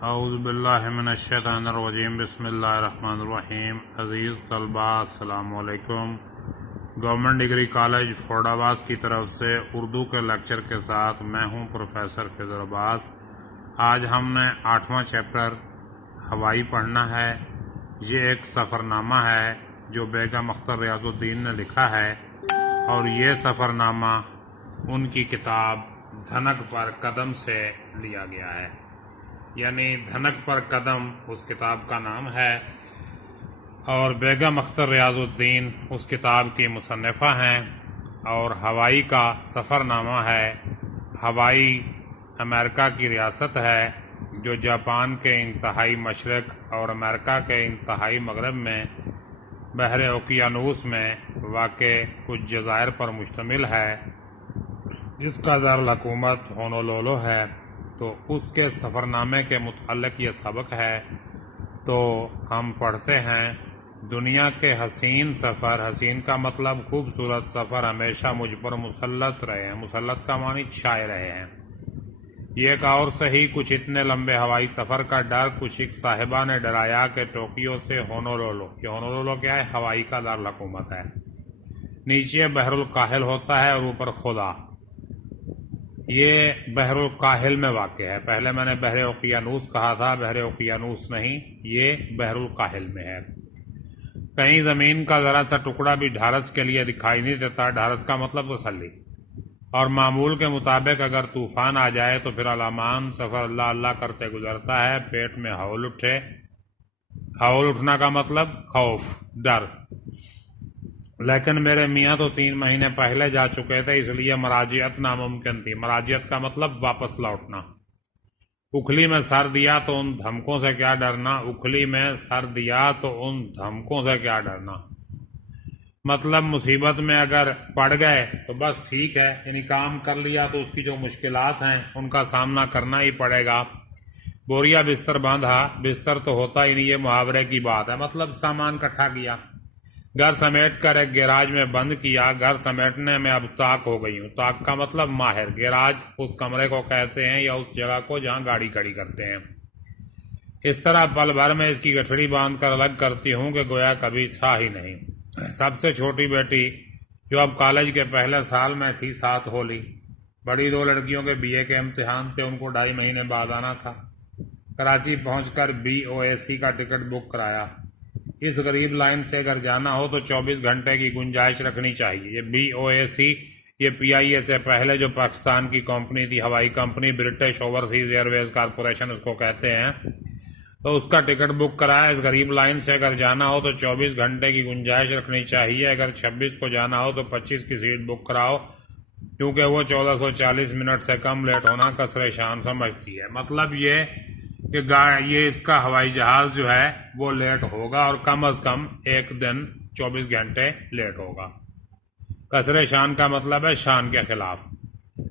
اعوذ باللہ من الشیطان الرجیم بسم اللہ الرحمن الرحیم۔ عزیز طلبہ السلام علیکم۔ گورنمنٹ ڈگری کالج فورڈ آباد کی طرف سے اردو کے لیکچر کے ساتھ میں ہوں پروفیسر خضر عباس۔ آج ہم نے 8واں چیپٹر ہوائی پڑھنا ہے۔ یہ ایک سفر نامہ ہے جو بیگم اختر ریاض الدین نے لکھا ہے، اور یہ سفر نامہ ان کی کتاب دھنک پر قدم سے لیا گیا ہے، یعنی دھنک پر قدم اس کتاب کا نام ہے، اور بیگم اختر ریاض الدین اس کتاب کی مصنفہ ہیں، اور ہوائی کا سفر نامہ ہے۔ ہوائی امریکہ کی ریاست ہے جو جاپان کے انتہائی مشرق اور امریکہ کے انتہائی مغرب میں بحر اوقیانوس میں واقع کچھ جزائر پر مشتمل ہے، جس کا دارالحکومت ہونولولو ہے۔ تو اس کے سفر نامے کے متعلق یہ سبق ہے۔ تو ہم پڑھتے ہیں، دنیا کے حسین سفر، حسین کا مطلب خوبصورت سفر، ہمیشہ مجھ پر مسلط رہے ہیں۔ مسلط کا معنی چھائے رہے ہیں۔ یہ ایک اور صحیح، کچھ اتنے لمبے ہوائی سفر کا ڈر کچھ ایک صاحبہ نے ڈرایا کہ ٹوکیو سے ہونولولو، یہ ہونولولو کیا ہے؟ ہوائی کا دارالحکومت ہے، نیچے بحر الکاہل ہوتا ہے اور اوپر خدا۔ یہ بحر الکاہل میں واقع ہے۔ پہلے میں نے بحر اوقیانوس کہا تھا، بحر اوقیانوس نہیں، یہ بحر الکاہل میں ہے۔ کہیں زمین کا ذرا سا ٹکڑا بھی ڈھارس کے لیے دکھائی نہیں دیتا۔ ڈھارس کا مطلب تسلی، اور معمول کے مطابق اگر طوفان آ جائے تو پھر علامان سفر اللہ اللہ کرتے گزرتا ہے۔ پیٹ میں ہول اٹھے، ہول اٹھنا کا مطلب خوف، ڈر۔ لیکن میرے میاں تو 3 مہینے پہلے جا چکے تھے، اس لیے مراجعت ناممکن تھی۔ مراجعت کا مطلب واپس لوٹنا۔ اکھلی میں سر دیا تو ان دھمکوں سے کیا ڈرنا، اکھلی میں سر دیا تو ان دھمکوں سے کیا ڈرنا، مطلب مصیبت میں اگر پڑ گئے تو بس ٹھیک ہے، یعنی کام کر لیا تو اس کی جو مشکلات ہیں ان کا سامنا کرنا ہی پڑے گا۔ بوریا بستر باندھا، بستر تو ہوتا ہی نہیں، یہ محاورے کی بات ہے، مطلب سامان اکٹھا کیا، گھر سمیٹ کر ایک گیراج میں بند کیا۔ گھر سمیٹنے میں اب طاق ہو گئی ہوں۔ طاق کا مطلب ماہر۔ گیراج اس کمرے کو کہتے ہیں یا اس جگہ کو جہاں گاڑی کھڑی کرتے ہیں۔ اس طرح پل بھر میں اس کی گٹھڑی باندھ کر الگ کرتی ہوں کہ گویا کبھی تھا ہی نہیں۔ سب سے چھوٹی بیٹی جو اب کالج کے پہلے سال میں تھی، 7 ہولی۔ بڑی 2 لڑکیوں کے BA کے امتحان تھے، ان کو 2.5 مہینے بعد آنا تھا۔ کراچی پہنچ کر BOAC کا ٹکٹ بک کرایا۔ اس غریب لائن سے اگر جانا ہو تو 24 گھنٹے کی گنجائش رکھنی چاہیے۔ یہ BOAC یہ PIA سے پہلے جو پاکستان کی کمپنی تھی، ہوائی کمپنی، برٹش اوورسیز ایئر ویز کارپوریشن اس کو کہتے ہیں، تو اس کا ٹکٹ بک کرایا۔ اس غریب لائن سے اگر جانا ہو تو 24 گھنٹے کی گنجائش رکھنی چاہیے۔ اگر 26 کو جانا ہو تو 25 کی سیٹ بک کراؤ، کیونکہ وہ 1440 منٹ سے کم لیٹ ہونا کسر شان سمجھتی ہے۔ مطلب یہ کہ یہ اس کا ہوائی جہاز جو ہے وہ لیٹ ہوگا، اور کم از کم ایک دن 24 گھنٹے لیٹ ہوگا۔ کسر شان کا مطلب ہے شان کے خلاف۔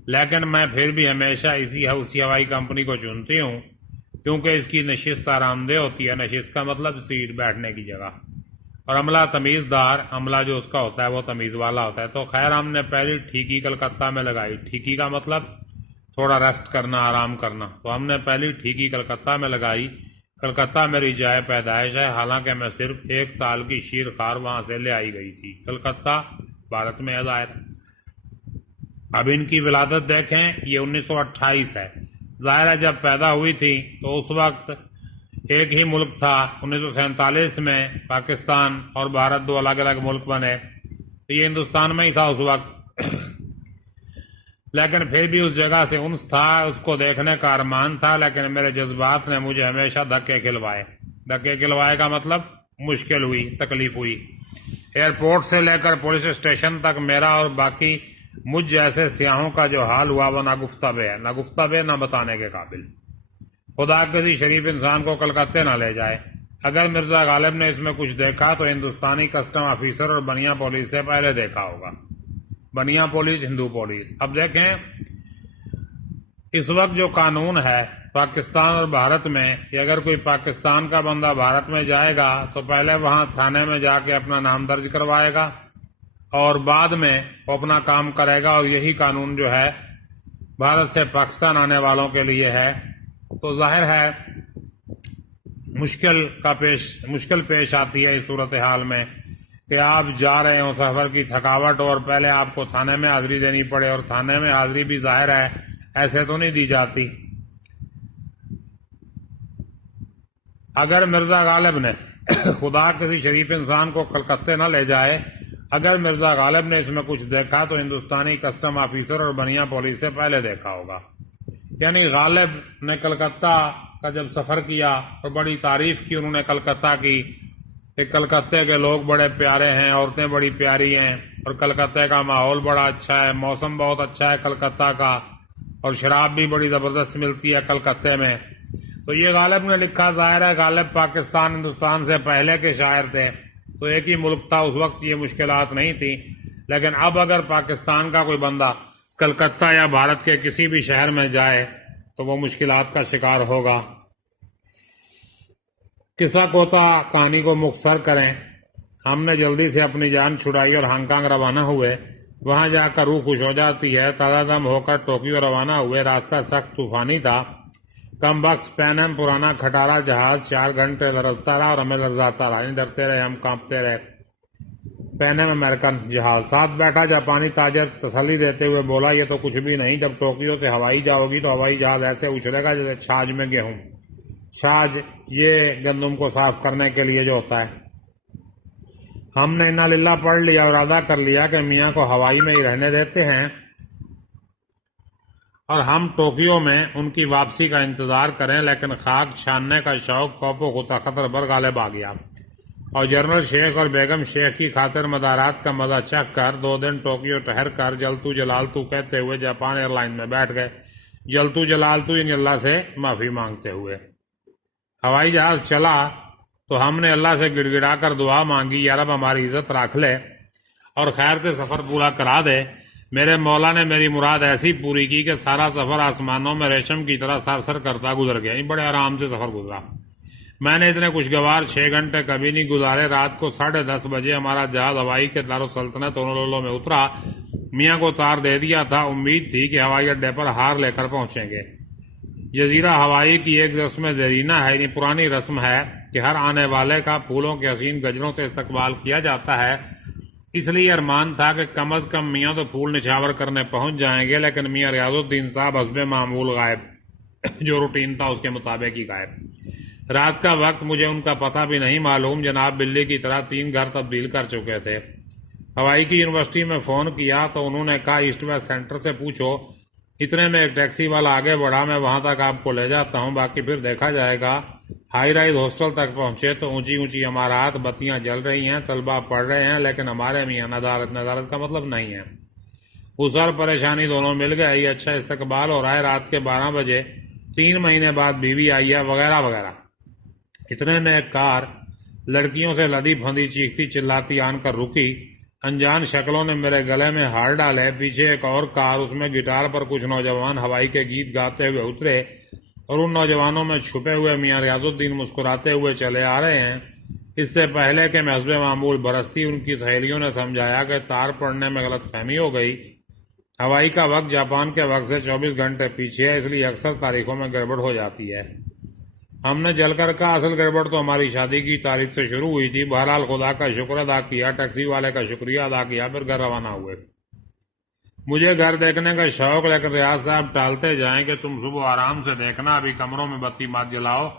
لیکن میں پھر بھی ہمیشہ اسی ہوائی کمپنی کو چنتی ہوں، کیونکہ اس کی نشست آرام دہ ہوتی ہے۔ نشست کا مطلب سیٹ، بیٹھنے کی جگہ، اور عملہ تمیزدار۔ عملہ جو اس کا ہوتا ہے وہ تمیز والا ہوتا ہے۔ تو خیر، ہم نے پہلی ٹھیکی کلکتہ میں لگائی۔ ٹھیکی کا مطلب تھوڑا ریسٹ کرنا، آرام کرنا۔ تو ہم نے پہلی ٹھیکی کلکتہ میں لگائی۔ کلکتہ میری جائے پیدائش ہے، حالانکہ میں صرف 1 سال کی شیر خار وہاں سے لے آئی گئی تھی۔ کلکتہ بھارت میں ہے ظاہر۔ اب ان کی ولادت دیکھیں، یہ 1928 ہے۔ ظاہر ہے جب پیدا ہوئی تھی تو اس وقت ایک ہی ملک تھا۔ 1947 میں پاکستان اور بھارت 2 الگ الگ ملک بنے، تو یہ ہندوستان میں ہی تھا اس وقت، لیکن پھر بھی اس جگہ سے انس تھا، اس کو دیکھنے کا ارمان تھا۔ لیکن میرے جذبات نے مجھے ہمیشہ دھکے کھلوائے۔ دھکے کھلوائے کا مطلب مشکل ہوئی، تکلیف ہوئی۔ ایئرپورٹ سے لے کر پولیس اسٹیشن تک میرا اور باقی مجھ جیسے سیاحوں کا جو حال ہوا وہ ناگفتہ ہے، ناگفتہ نہ بتانے کے قابل۔ خدا کسی شریف انسان کو کلکتے نہ لے جائے۔ اگر مرزا غالب نے اس میں کچھ دیکھا تو ہندوستانی کسٹم آفیسر اور بنیا پولیس سے پہلے دیکھا ہوگا۔ بنیا پولیس، ہندو پولیس۔ اب دیکھیں، اس وقت جو قانون ہے پاکستان اور بھارت میں، کہ اگر کوئی پاکستان کا بندہ بھارت میں جائے گا تو پہلے وہاں تھانے میں جا کے اپنا نام درج کروائے گا، اور بعد میں وہ اپنا کام کرے گا۔ اور یہی قانون جو ہے بھارت سے پاکستان آنے والوں کے لیے ہے۔ تو ظاہر ہے مشکل پیش آتی ہے اس صورتحال میں کہ آپ جا رہے ہوں، سفر کی تھکاوٹ ہو اور پہلے آپ کو تھانے میں حاضری دینی پڑے، اور تھانے میں حاضری بھی ظاہر ہے ایسے تو نہیں دی جاتی۔ اگر مرزا غالب نے خدا کسی شریف انسان کو کلکتے نہ لے جائے، اگر مرزا غالب نے اس میں کچھ دیکھا تو ہندوستانی کسٹم آفیسر اور بنیا پولیس سے پہلے دیکھا ہوگا۔ یعنی غالب نے کلکتہ کا جب سفر کیا اور بڑی تعریف کی انہوں نے کلکتہ کی کہ کلکتے کے لوگ بڑے پیارے ہیں، عورتیں بڑی پیاری ہیں، اور کلکتے کا ماحول بڑا اچھا ہے، موسم بہت اچھا ہے کلکتہ کا، اور شراب بھی بڑی زبردست ملتی ہے کلکتے میں۔ تو یہ غالب نے لکھا، ظاہر ہے غالب پاکستان ہندوستان سے پہلے کے شاعر تھے، تو ایک ہی ملک تھا، اس وقت یہ مشکلات نہیں تھی، لیکن اب اگر پاکستان کا کوئی بندہ کلکتہ یا بھارت کے کسی بھی شہر میں جائے تو وہ مشکلات کا شکار ہوگا۔ قصہ کوتا کہانی کو مختصر کریں، ہم نے جلدی سے اپنی جان چھڑائی اور ہانگ کانگ روانہ ہوئے۔ وہاں جا کر روح خوش ہو جاتی ہے۔ تازہ دم ہو کر ٹوکیو روانہ ہوئے۔ راستہ سخت طوفانی تھا، کم وقت پین پرانا کھٹارا جہاز 4 گھنٹے لرزتا رہا اور ہمیں لرزاتا رہا، ڈرتے رہے، ہم کانپتے رہے۔ پین امریکن جہاز، ساتھ بیٹھا جاپانی تاجر تسلی دیتے ہوئے بولا یہ تو کچھ بھی نہیں، جب ٹوکیو سے ہوائی جاؤ گی تو ہوائی جہاز ایسے اچھلے گا جیسے چھاج میں گیہوں۔ چھاج یہ گندم کو صاف کرنے کے لیے جو ہوتا ہے۔ ہم نے انا للہ پڑھ لیا اور ارادہ کر لیا کہ میاں کو ہوائی میں ہی رہنے دیتے ہیں اور ہم ٹوکیو میں ان کی واپسی کا انتظار کریں، لیکن خاک چھاننے کا شوق خوف و خطر پر غالب آ گیا اور جنرل شیخ اور بیگم شیخ کی خاطر مدارات کا مزہ چکھ کر 2 دن ٹوکیو ٹھہر کر جلتو جلالتو کہتے ہوئے جاپان ایئر لائن میں بیٹھ گئے۔ جلتو جلالتو یعنی اللہ سے معافی مانگتے ہوئے۔ ہوائی جہاز چلا تو ہم نے اللہ سے گڑ گڑا کر دعا مانگی، یا رب ہماری عزت رکھ لے اور خیر سے سفر پورا کرا دے۔ میرے مولا نے میری مراد ایسی پوری کی کہ سارا سفر آسمانوں میں ریشم کی طرح سر سر کرتا گزر گیا، بڑے آرام سے سفر گزرا۔ میں نے اتنے خوشگوار 6 گھنٹے کبھی نہیں گزارے۔ رات کو 10:30 بجے ہمارا جہاز ہوائی کے دارالسلطنت ہونولولو میں اترا۔ میاں کو تار دے دیا تھا، امید تھی کہ ہوائی اڈے پر ہار لے کر پہنچیں گے۔ جزیرہ ہوائی کی ایک رسم دیرینہ ہے، یعنی پرانی رسم ہے کہ ہر آنے والے کا پھولوں کے حسین گجروں سے استقبال کیا جاتا ہے۔ اس لیے ارمان تھا کہ کم از کم میاں تو پھول نچھاور کرنے پہنچ جائیں گے، لیکن میاں ریاض الدین صاحب حسب معمول غائب، جو روٹین تھا اس کے مطابق ہی غائب۔ رات کا وقت مجھے ان کا پتہ بھی نہیں معلوم، جناب بلی کی طرح 3 گھر تبدیل کر چکے تھے۔ ہوائی کی یونیورسٹی میں فون کیا تو انہوں نے کہا ایسٹ ویسٹ سینٹر سے پوچھو۔ اتنے میں ایک ٹیکسی والا آگے بڑھا، میں وہاں تک آپ کو لے جاتا ہوں، باقی پھر دیکھا جائے گا۔ ہائی رائز ہاسٹل تک پہنچے تو اونچی اونچی عمارات، بتیاں جل رہی ہیں، طلبہ پڑھ رہے ہیں، لیکن ہمارے میاں ندارت کا مطلب نہیں ہے۔ اس اور پریشانی دونوں مل گئے۔ یہ اچھا استقبال ہو رہا ہے، رات کے 12 بجے، 3 مہینے بعد بیوی آئی ہے، وغیرہ وغیرہ۔ اتنے میں ایک کار لڑکیوں سے لدی پھندی چیختی چلاتی آن کر رکی۔ انجان شکلوں نے میرے گلے میں ہار ڈالے۔ پیچھے ایک اور کار، اس میں گٹار پر کچھ نوجوان ہوائی کے گیت گاتے ہوئے اترے اور ان نوجوانوں میں چھپے ہوئے میاں ریاض الدین مسکراتے ہوئے چلے آ رہے ہیں۔ اس سے پہلے کہ میں حسب معمول برستی، ان کی سہیلیوں نے سمجھایا کہ تار پڑنے میں غلط فہمی ہو گئی۔ ہوائی کا وقت جاپان کے وقت سے 24 گھنٹے پیچھے ہے، اس لیے اکثر تاریخوں میں گڑبڑ ہو جاتی ہے۔ ہم نے جل کر کہا اصل گڑبڑ تو ہماری شادی کی تاریخ سے شروع ہوئی تھی۔ بہرحال خدا کا شکر ادا کیا، ٹیکسی والے کا شکریہ ادا کیا، پھر گھر روانہ ہوئے۔ مجھے گھر دیکھنے کا شوق، لیکن ریاض صاحب ٹالتے جائیں کہ تم صبح آرام سے دیکھنا، ابھی کمروں میں بتی مت جلاؤ۔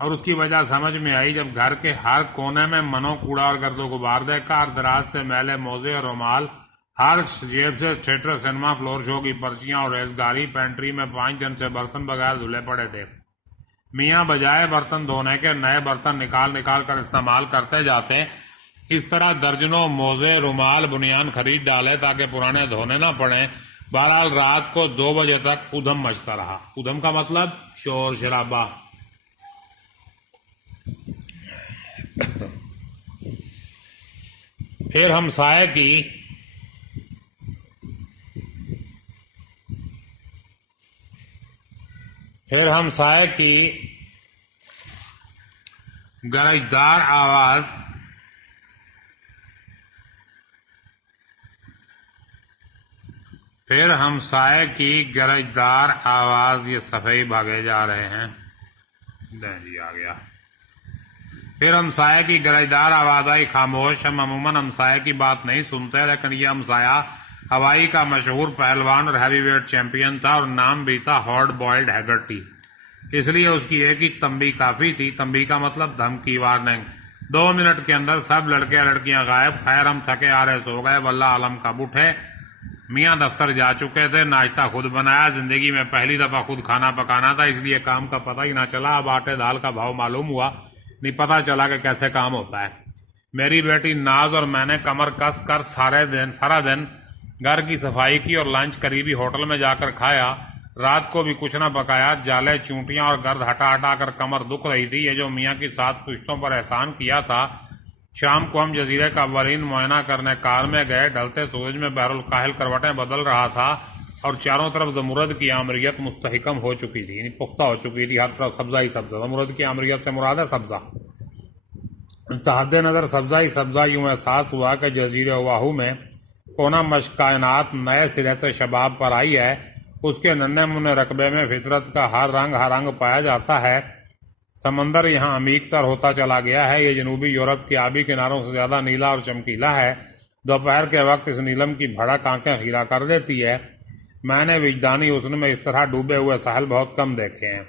اور اس کی وجہ سمجھ میں آئی جب گھر کے ہر کونے میں منو کوڑا اور گرد و غبار دیکھا، ہر دراز سے میلے موزے اور رومال، ہر جیب سے تھیٹر، سنیما، فلور شو کی پرچیاں اور ریزگاری۔ پینٹری میں 5 دن سے برتن بغیر دھلے پڑے تھے۔ میاں بجائے برتن دھونے کے نئے برتن نکال کر استعمال کرتے جاتے۔ اس طرح درجنوں موزے، رومال، بنیان خرید ڈالے تاکہ پرانے دھونے نہ پڑیں۔ بہرحال رات کو 2 بجے تک ادھم مچتا رہا۔ ادھم کا مطلب شور شرابہ۔ پھر ہمسائے کی گرجدار آواز، یہ صفحے بھاگے جا رہے ہیں۔ جی آ گیا۔ پھر ہمسایہ کی گرجدار آواز آئی خاموش. ہم عموماً ہمسایہ کی بات نہیں سنتے، لیکن یہ ہمسایہ ہوائی کا مشہور پہلوان اور ہیوی ویٹ چیمپئن تھا، اور نام بھی تھا ہارڈ بوائلڈ ہیگرٹی. اس لیے اس کی ایک ہی تنبیہ کافی تھی. تنبیہ کا مطلب دھمکی، وارننگ. 2 منٹ کے اندر سب لڑکے لڑکیاں غائب. خیر ہم تھکے آ رہے سو گئے. واللہ عالم کب اٹھے. میاں دفتر جا چکے تھے. ناشتہ خود بنایا. زندگی میں پہلی دفعہ خود کھانا پکانا تھا، اس لیے کام کا پتہ ہی نہ چلا. اب آٹے دال کا بھاؤ معلوم ہوا، نہیں پتہ چلا کہ کیسے کام ہوتا ہے. میری بیٹی ناز اور میں نے کمر کس کر سارا دن گھر کی صفائی کی، اور لنچ قریبی ہوٹل میں جا کر کھایا. رات کو بھی کچھ نہ پکایا. جالے، چونٹیاں اور گرد ہٹا ہٹا کر کمر دکھ رہی تھی. یہ جو میاں کی 7 پشتوں پر احسان کیا تھا. شام کو ہم جزیرے کا اولین معائنہ کرنے کار میں گئے. ڈھلتے سورج میں بحر الکاہل کروٹیں بدل رہا تھا، اور چاروں طرف زمرد کی آمریت مستحکم ہو چکی تھی، یعنی پختہ ہو چکی تھی. ہر طرف سبزہ ہی سبزہ. زمرد کی آمریت سے مراد ہے سبزہ. تحت نظر سبزہ ہی سبزہ. یوں احساس ہوا کہ جزیرے واہو میں کونا مشق کائنات نئے سرے سے شباب پر آئی ہے. اس کے ننھے منھے رقبے میں فطرت کا ہر رنگ پایا جاتا ہے. سمندر یہاں عمیق تر ہوتا چلا گیا ہے. یہ جنوبی یورپ کے آبی کناروں سے زیادہ نیلا اور چمکیلا ہے. دوپہر کے وقت اس نیلم کی بھڑک آنکھیں خیرہ کر دیتی ہے. میں نے وجدانی حسن میں اس طرح ڈوبے ہوئے ساحل بہت کم دیکھے ہیں.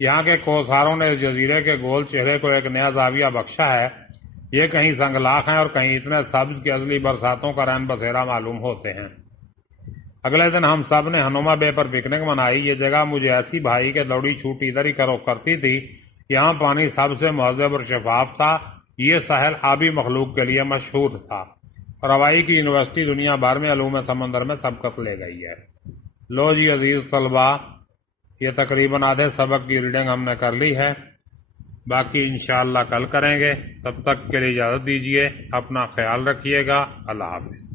یہاں کے کوساروں نے اس جزیرے کے گول چہرے کو ایک نیا زاویہ بخشا ہے. یہ کہیں سنگلاخ ہیں اور کہیں اتنے سبز کہ ازلی برساتوں کا رین بسیرا معلوم ہوتے ہیں. اگلے دن ہم سب نے ہنوما بے پر پکنک منائی. یہ جگہ مجھے ایسی بھائی کہ دوڑی چھوٹی ادھر ہی کرتی تھی. یہاں پانی سب سے مہذب اور شفاف تھا. یہ ساحل آبی مخلوق کے لیے مشہور تھا، اور ہوائی کی یونیورسٹی دنیا بھر میں علوم سمندر میں سبقت لے گئی ہے. لو جی عزیز طلباء، یہ تقریباً آدھے سبق کی ریڈنگ ہم نے کر لی ہے. باقی انشاءاللہ کل کریں گے. تب تک کے لیے اجازت دیجیے. اپنا خیال رکھیے گا. اللہ حافظ.